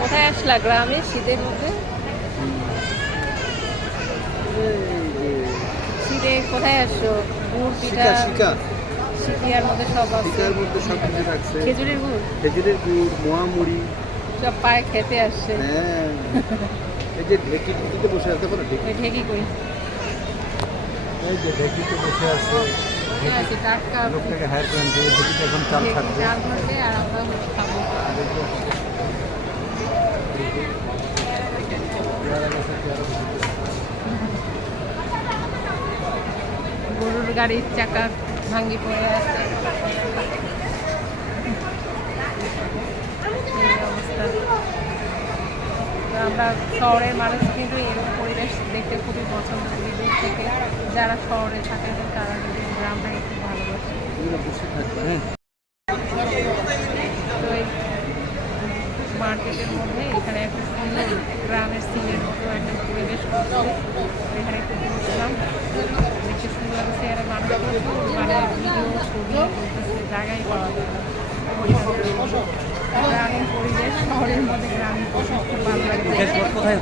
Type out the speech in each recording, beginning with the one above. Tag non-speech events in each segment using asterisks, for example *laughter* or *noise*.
কোথায় আসলা গ্রামে শীতের মধ্যে? শীতে কোথায় আসছো গুড় পিঠা? শিকা। শিকা শিকিয়ার মধ্যে সব আছে। শিকার মধ্যে সব কিছু রাখছে খেজুরের গুড়? খেজুরের গুড় মোয়া মুড়ি। সব পায়ে খেতে আসছে। হ্যাঁ। এই যে ঢেকি ঢেকিতে বসে আছে দেখো না ঢেকি ঢেকি কই? এই যে ঢেকিতে বসে আছে। লোকটাকে হায়ার করেন যে ঢেকিতে এখন চাল ধরবে আর আমরা খাব আর এই যে পেয়ারা গাছে পেয়ারা ধরেছে। গরুর গাড়ির চাকা ভাঙ্গি পড়ে আছে। আমরা শহরের মানুষ কিন্তু এরকম পরিবেশ দেখতে খুবই পছন্দ করি। দূর থেকে যারা শহরে থাকে তারা কিন্তু গ্রামটাকে খুব ভালোবাসে এগুলো বসে থাকবে হ্যাঁ তো এই মার্কেটের মধ্যে এখানে একটা সুন্দর গ্রামের সিনের মতো একটা পরিবেশ করছে এখানে একটু বসলাম দেখতে সুন্দর লাগছে আর মানুষ প্রচুর মানে ভিডিও ছবি বলতেছে জায়গায় পাওয়া যায় না। গ্রামীণ পরিবেশ শহরের মধ্যে গ্রামীণ পরিবেশ খুব ভালো লাগে কোথায়?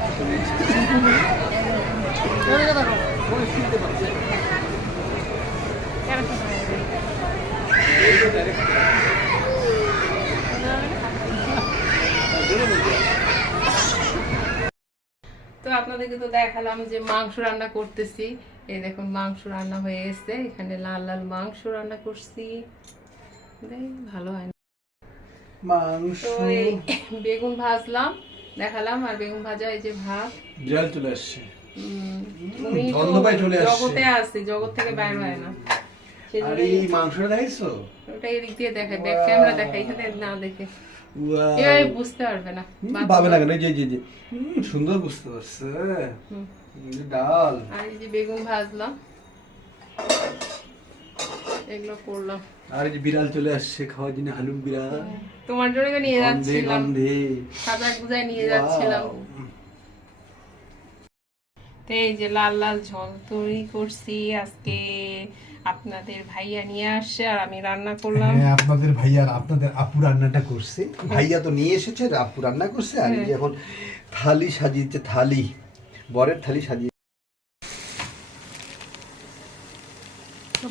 কেন শোনা যাবে? তো আপনাদেরকে তো দেখালাম যে মাংস রান্না করতেছি। এই দেখুন মাংস রান্না হয়ে গেছে এখানে লাল লাল মাংস রান্না করছি। দেখ, ভালো হয় মাংস। বেগুন ভাজলাম দেখালাম আর বেগুন ভাজা এই যে ভাত। বিড়াল চলে আসছে। আসছে। জগতে আছে জগৎ থেকে বাইর হয় না। আর এই মাংসটা দেখছ ওটা এদিক দিয়ে ব্যাক ক্যামেরা এখানে না দেখে. বুঝতে পারবে না পাবে কেন সুন্দর বুঝতে পারছে। ডাল। আর এই যে বেগুন ভাজলাম। এগুলো করলাম। আর যে বিড়াল চলে আসছে খাওয়ার জন্য হালুম বিড়াল। তোমার জন্য তো নিয়ে যাচ্ছিলাম। গুজায় নিয়ে যাচ্ছিলাম। তো এই যে লাল লাল ঝোল তৈরি করছি আজকে। আপনাদের ভাইয়া নিয়ে আসছে আর আমি রান্না করলাম। হ্যাঁ আপনাদের ভাইয়া আর আপনাদের আপু রান্নাটা করছে। ভাইয়া তো নিয়ে এসেছে আর আপু রান্না করছে। আর এখন থালি সাজিয়েছে থালি। বরের থালি সাজিয়ে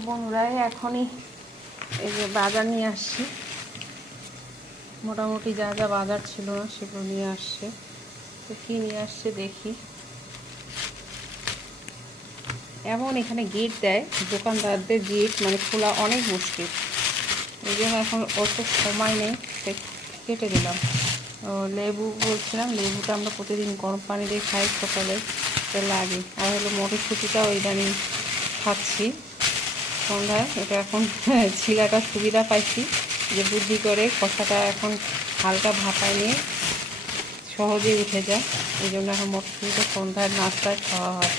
বন্ধুরা এখনই এই যে বাজার নিয়ে আসছি। মোটামুটি যা যা বাজার ছিল সেগুলো নিয়ে আসছে। তো কী নিয়ে আসছে দেখি। এমন এখানে গেট দেয়, দোকানদারদের গেট মানে খোলা অনেক মুশকিল। এই জন্য এখন অত সময় নেই কেটে দিলাম। লেবু বলছিলাম, লেবুটা আমরা প্রতিদিন গরম পানি দিয়ে খাই, সকালে। লাগে। আর হলো মটরশুঁটিটাও ইদানিং খাচ্ছি। সন্ধ্যায় এটা এখন *laughs* ছিলাটা সুবিধা পাইছি যে বুদ্ধি করে কষাটা এখন হালকা ভাপায় নিয়ে সহজেই উঠে যায়। এই জন্য এখন মটরশুঁটিটা সন্ধ্যার নাস্তায় খাওয়া হয়,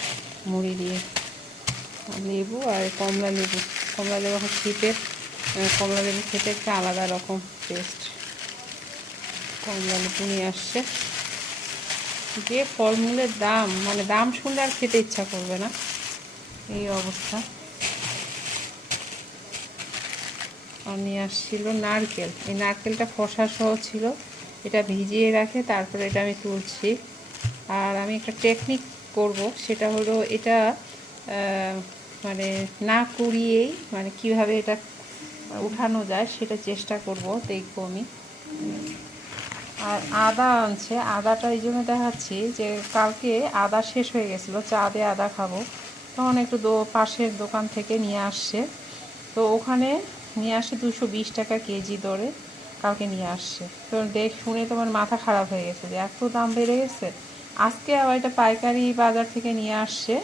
মুড়ি দিয়ে। লেবু আর কমলা লেবু। কমলা লেবু এখন শীতের কমলা লেবু খেতে একটা আলাদা রকম টেস্ট কমলা লেবু নিয়ে আসছে। যে ফলমূলের দাম মানে দাম শুনলে আর খেতে ইচ্ছা করবে না। এই অবস্থা। নিয়ে আসছিল নারকেল। এই নারকেলটা খোসা সহ ছিল। এটা ভিজিয়ে রাখে, তারপরে এটা আমি তুলছি। আর আমি একটা টেকনিক করব, সেটা হলো এটা মানে না কুড়িয়েই মানে কীভাবে এটা উঠানো যায় সেটা চেষ্টা করব, দেখব আমি। আর আদা আনছে। আদাটা এই জন্য দেখাচ্ছি যে কালকে আদা শেষ হয়ে গেছিল চা দিয়ে আদা খাব। তখন একটু দো, পাশের দোকান থেকে নিয়ে আসছে। তো ওখানে নিয়ে আসছে দুশো বিশ টাকা কেজি দরে, কালকে নিয়ে আসছে। তো দেখ, শুনে তোমার মাথা খারাপ হয়ে গেছে যে এত দাম বেড়ে গেছে। আজকে আবার এটা পাইকারি বাজার থেকে নিয়ে আসছে।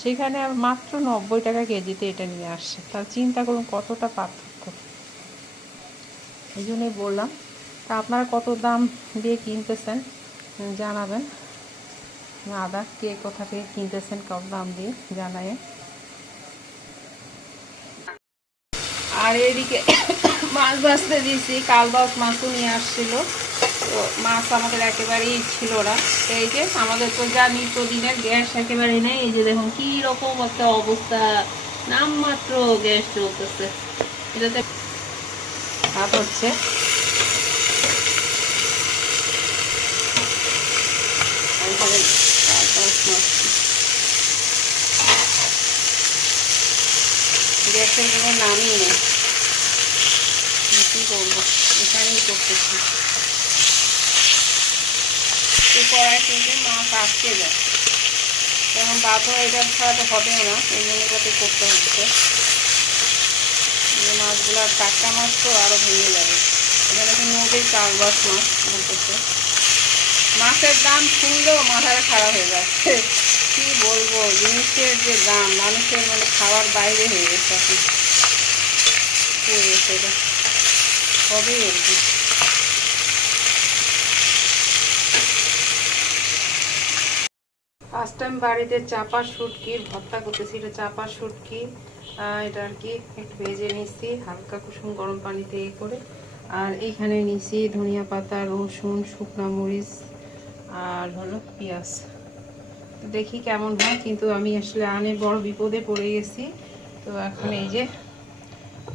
সেখানে মাত্র নব্বই টাকা কেজিতে এটা নিয়ে আসছে। তাহলে চিন্তা করুন কতটা পার্থক্য। এই জন্যই বললাম, তা আপনারা কত দাম দিয়ে কিনতেছেন জানাবেন। আদা কে কোথা থেকে কিনতেছেন, কত দাম দিয়ে জানায়। আর এদিকে *coughs* মাছ ভাজতে দিয়েছি, কাল বাস মাছও নিয়ে আসছিল। তো মাছ আমাদের একেবারেই ছিল না। এই যে আমাদের তো যা নিত্যদিনের গ্যাস একেবারেই নেই। এই যে দেখুন কী রকম একটা অবস্থা। নামমাত্র গ্যাস চলতেছে। এটাতে ভাত হচ্ছে। গ্যাসের কোনো নামই নেই। কী করব? এখানেই করতেছি। কড়াই থেকে মাছ আটকে যায়। যেমন বাধ্য এটা ছাড়া তো হবেও না, এই জন্য এটাতে করতে হচ্ছে। মাছগুলো আর টাটকা মাছ তো আরও ভেঙে যাবে। এখানে তো নদীর চালবাস মাছ বলতেছে। মাছের দাম শুনলেও মাথাটা খারাপ হয়ে যাচ্ছে *laughs* কি বলব, জিনিসের যে দাম, মানুষের মানে খাওয়ার বাইরে হয়ে গেছে। এখন হয়ে গেছে এটা? হবেই আর কি ফার্স্ট টাইম বাড়িতে চাপা শুটকির ভর্তা করতেছি, এটা চাপা শুটকি। এটা আর কি, একটু ভেজে নিচ্ছি, হালকা কুসুম গরম পানিতে এ করে। আর এইখানে নিছি ধনিয়া পাতা, রসুন, শুকনা মরিচ, আর হলো পেঁয়াজ। দেখি কেমন হয়, কিন্তু আমি আসলে আনে বড় বিপদে পড়ে গেছি। তো এখন এই যে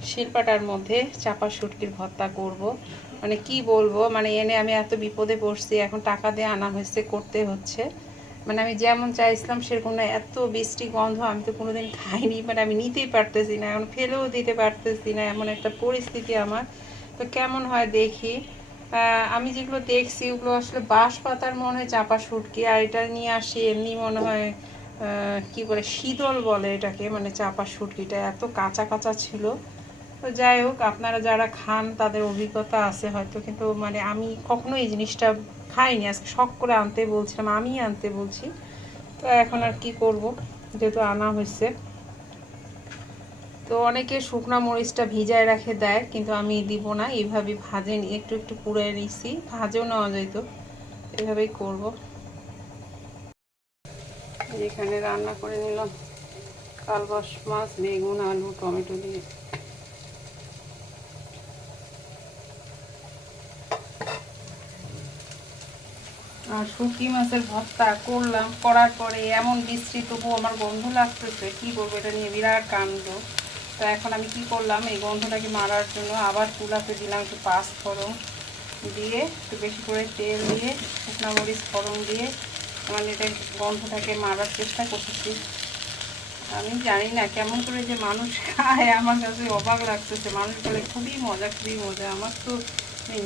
শিল্পাটার মধ্যে চাপা শুটকির ভর্তা করব। মানে কি বলব? মানে এনে আমি এত বিপদে পড়ছি, এখন টাকা দিয়ে আনা হয়েছে, করতে হচ্ছে। মানে আমি যেমন চাইছিলাম, সেরকম না। এত বৃষ্টি, গন্ধ, আমি তো কোনোদিন খাইনি। মানে আমি নিতেই পারতেছি না, এখন ফেলেও দিতে পারতেছি না, এমন একটা পরিস্থিতি আমার। তো কেমন হয় দেখি। আমি যেগুলো দেখছি, ওগুলো আসলে বাঁশ পাতার মনে হয় চাপা শুটকি আর এটা নিয়ে আসি, এমনি মনে হয় কি বলে, শীতল বলে এটাকে মানে চাপা শুটকিটা এত কাঁচা কাঁচা ছিল। তো যাই হোক, আপনারা যারা খান, তাদের অভিজ্ঞতা আছে হয়তো, কিন্তু মানে আমি কখনো এই জিনিসটা খাইনি। আজকে শখ করে আনতে বলছিলাম আমি আনতে বলছি। তো এখন আর কি করব, যেহেতু আনা হয়েছে। তো অনেকে শুকনো মরিচটা ভিজায় রাখে দেয়, কিন্তু আমি দিব না। এইভাবে ভাজে একটু একটু পুড়ে নিছি। ভাজেও নেওয়া যেত এভাবেই করব। এখানে রান্না করে নিলাম। কালবাস মাছ, বেগুন, আলু, টমেটো দিয়ে। শুটকি মাছের ভর্তা করলাম, করার পরে এমন বৃষ্টি তবু আমার গন্ধ লাগতেছে, কি করব এটা নিয়ে বিরাট কাণ্ড। তো এখন আমি কি করলাম, এই গন্ধটাকে মারার জন্য আবার চুলাতে দিলাম একটু পাঁচ ফোড়ন দিয়ে, একটু বেশি করে তেল দিয়ে, শুকনো মরিচ ফোড়ন দিয়ে মানে এটা গন্ধটাকে মারার চেষ্টা করতেছি আমি জানি না কেমন করে যে মানুষ খায়, আমার কাছে অবাক লাগতেছে। মানুষ বলে, খুবই মজা খুবই মজা। আমার তো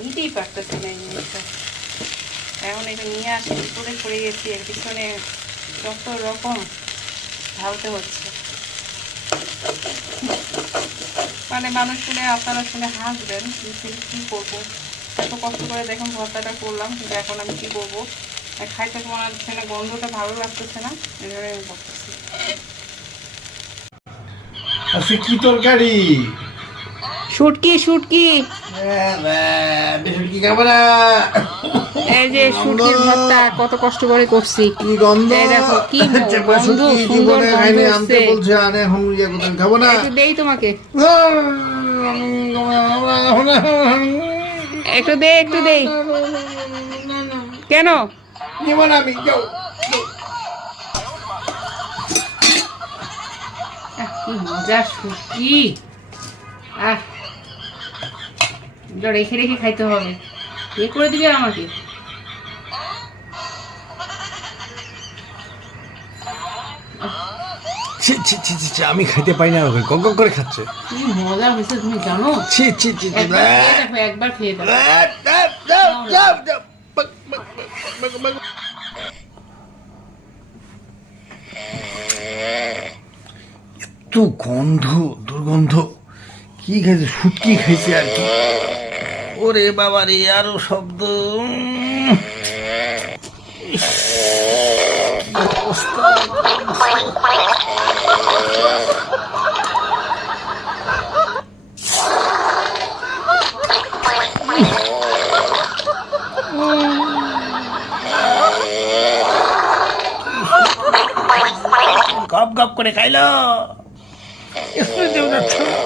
নিতেই পারতেছি না এই জিনিসটা। এখন এটা নিয়ে আসি, উপরে পড়ে গেছি, এর পিছনে যত রকম ঢালতে হচ্ছে। মানে মানুষ শুনে, আপনারা শুনে হাসবেন কী করব। এত কষ্ট করে দেখুন ভর্তাটা করলাম, কিন্তু এখন আমি কী করব? খাইতে মনে হচ্ছে না গন্ধটা ভালো লাগতেছে না জন্য আমি করতেছি আজকে কি তরকারি? শুটকি শুটকি। কি খাব না এই যে শুটকির ভর্তা কত কষ্ট করে করছি। কি গন্ধ? দেখো, কি গন্ধ, শুটকি সুন্দর গন্ধ আনতে বলছে এখন ইয়ে করতে খাব না? একটু দেই তোমাকে। একটু দে একটু দেই। কেন? নেব না আমি যাও। কি মজা শুটকি। আহ এগুলো রেখে রেখে খাইতে হবে। এ করে দিবে আমাকে। ছি ছি ছি ছি, ছি, আমি খাইতে পাই না ওকে। গগ করে খাচ্ছে। কি মজা হয়েছে তুমি জানো? ছি ছি ছি একবার খেয়ে দেখো। এত গন্ধ দুর্গন্ধ। কি খাইছে? শুটকি খাইছে আর কি। ওরে বাবা রে আরও শব্দ। গপ গপ করে খাইলো ছাড়ো।